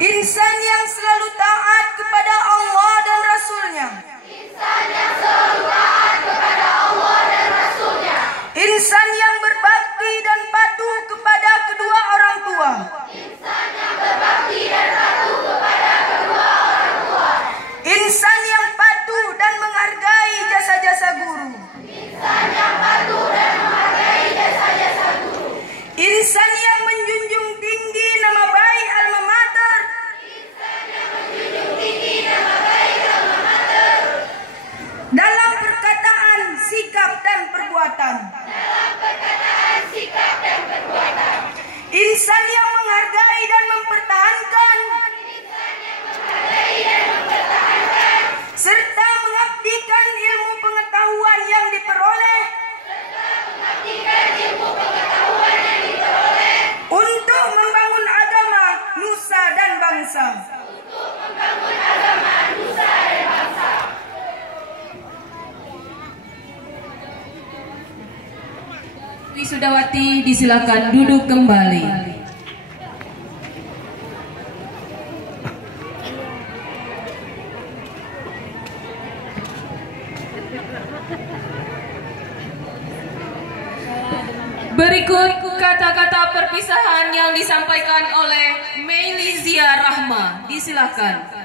Insan yang selalu taat kepada Allah dan Rasulnya. Insan yang selalu taat kepada Allah dan Rasulnya. Insan yang berbakti dan patuh kepada kedua orang tua. Insan yang berbakti dan patuh kepada kedua orang tua. Insan yang patuh dan menghargai jasa-jasa guru. Insan yang patuh dan menghargai jasa-jasa guru. Insan yang menjunjung tinggi nama baik alma mater. Insan yang menjunjung tinggi nama baik alma mater. Dalam perkataan, sikap dan perbuatan. Dalam perkataan, sikap dan perbuatan. Insan yang menghargai dan mempertahankan. Insan yang menghargai dan mempertahankan. Serta mengabdikan ilmu pengetahuan yang diperoleh. Serta mengabdikan ilmu pengetahuan yang diperoleh. Untuk membangun agama, nusa dan bangsa. Untuk membangun agama, nusa dan bangsa. Wisudawati disilakan duduk kembali. Berikut kata-kata perpisahan yang disampaikan oleh Meilizia Rahma. Disilakan.